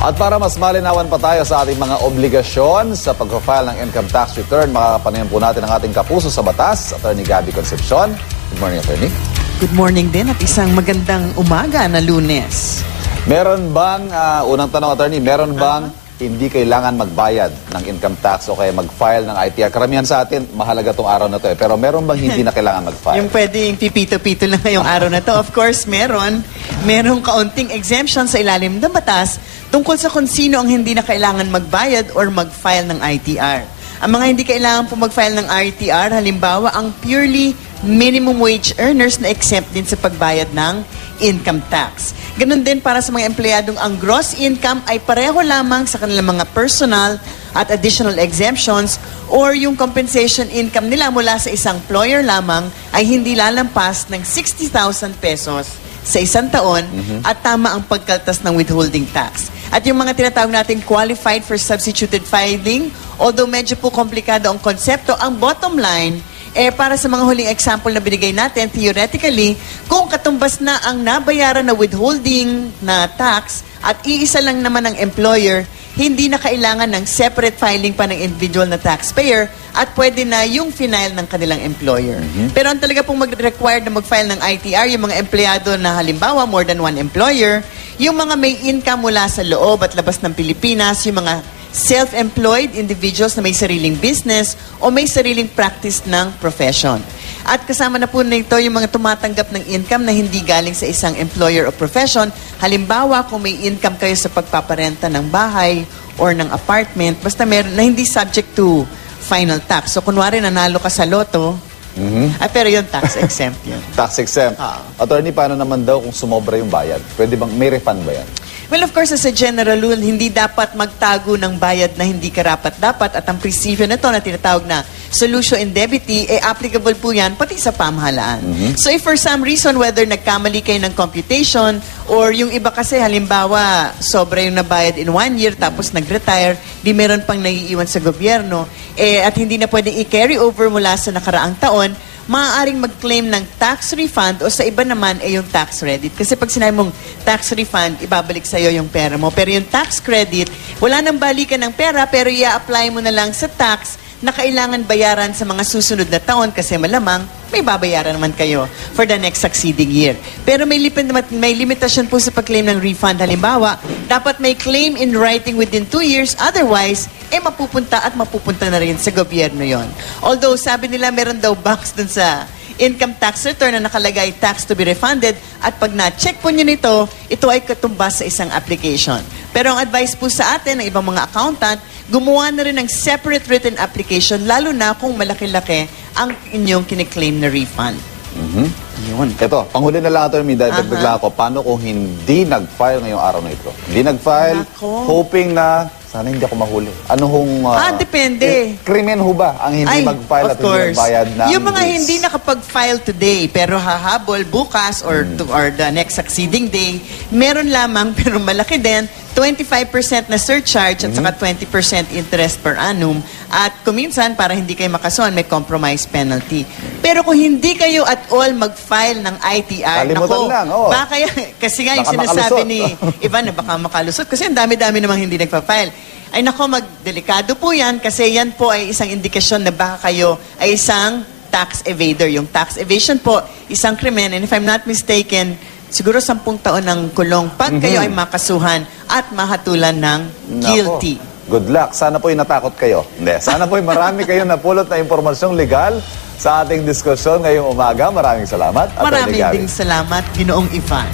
At para mas malinawan pa tayo sa ating mga obligasyon sa pag-file ng income tax return, makakapanayan po natin ang ating kapuso sa batas, Attorney Gabby Concepcion. Good morning, Attorney. Good morning din at isang magandang umaga na Lunes. Meron bang, unang tanong, Attorney, meron bang hindi kailangan magbayad ng income tax o kaya mag-file ng ITR? Karamihan sa atin, mahalaga tong araw na to Pero meron bang hindi na kailangan mag-file? Yung pwedeng pipito-pito lang ngayong araw na to. Of course, meron. Merong kaunting exemption sa ilalim ng batas tungkol sa kung sino ang hindi na kailangan magbayad or mag-file ng ITR. Ang mga hindi kailangan po mag-file ng ITR, halimbawa, ang purely minimum wage earners na exempt din sa pagbayad ng income tax. Ganun din para sa mga empleyadong ang gross income ay pareho lamang sa kanilang mga personal at additional exemptions or yung compensation income nila mula sa isang employer lamang ay hindi lalampas ng 60,000 pesos sa isang taon at tama ang pagkaltas ng withholding tax. At yung mga tinatawag natin qualified for substituted filing, although medyo po komplikado ang konsepto, ang bottom line, para sa mga huling example na binigay natin, theoretically, kung katumbas na ang nabayaran na withholding na tax at iisa lang naman ang employer, hindi na kailangan ng separate filing pa ng individual na taxpayer at pwede na yung final ng kanilang employer. Pero ang talaga pong mag-required na mag-file ng ITR, yung mga empleyado na halimbawa more than one employer, yung mga may income mula sa loob at labas ng Pilipinas, yung mga self-employed individuals na may sariling business o may sariling practice ng profession. At kasama na po nito yung mga tumatanggap ng income na hindi galing sa isang employer o profession. Halimbawa, kung may income kayo sa pagpaparenta ng bahay or ng apartment, basta meron na hindi subject to final tax. So, kunwari nanalo ka sa loto, pero yung tax exempt yun. Tax exempt. Attorney, paano naman daw kung sumobra yung bayad? Pwede bang, may refund ba yan? Well, of course, as a general rule, hindi dapat magtago ng bayad na hindi karapat-dapat at ang prinsipyo na ito na tinatawag na solutio indebiti, applicable po yan pati sa pamahalaan. So if for some reason, whether nagkamali kayo ng computation or yung iba kasi, halimbawa, sobra yung nabayad in 1 year tapos nag-retire, di meron pang naiiwan sa gobyerno, at hindi na pwedeng i-carry over mula sa nakaraang taon, maaaring mag-claim ng tax refund o sa iba naman ay yung tax credit. Kasi pag sinabi mong tax refund, ibabalik sa'yo yung pera mo. Pero yung tax credit, wala nang balikan ng pera pero i-apply mo na lang sa tax na kailangan bayaran sa mga susunod na taon kasi malamang may babayaran naman kayo for the next succeeding year. Pero may limitasyon po sa pag-claim ng refund. Halimbawa, dapat may claim in writing within 2 years. Otherwise, mapupunta na rin sa gobyerno yon. Although, sabi nila meron daw box dun sa income tax return na nakalagay tax to be refunded at pag na-check po nyo nito, ito ay katumbas sa isang application. Pero ang advice po sa atin ng ibang mga accountant, gumawa na rin ng separate written application lalo na kung malaki-laki ang inyong kiniklaim na refund. Yun. Ito, panghuli na lang, Attorney, dagdag lang ako, paano kung hindi nag-file ngayong araw na ito? Hindi nag-file, hoping na sana hindi ako mahuli. Ano hong... depende. Krimen ho ba ang hindi mag-file at hindi magbayad ng yung mga hindi nakapag-file today pero hahabol bukas or the next succeeding day, meron lamang pero malaki din, 25% na surcharge at saka 20% interest per annum. At kuminsan, para hindi kayo makasuhan, may compromise penalty. Pero kung hindi kayo at all mag-file ng ITR, baka kasi nga yung sinasabi ni Ivan na baka makalusot kasi ang dami-dami namang hindi nagpa-file. Ay nako, magdelikado po yan kasi yan po ay isang indikasyon na baka kayo ay isang tax evader. Yung tax evasion po, isang krimen, and if I'm not mistaken, siguro 10 taon ng kulong pag kayo ay makasuhan at mahatulan ng guilty. Good luck. Sana po'y natakot kayo. Hindi. Sana po'y marami kayo napulot na impormasyong legal sa ating diskusyon ngayong umaga. Maraming salamat. Maraming ding salamat, Ginoong Ivan.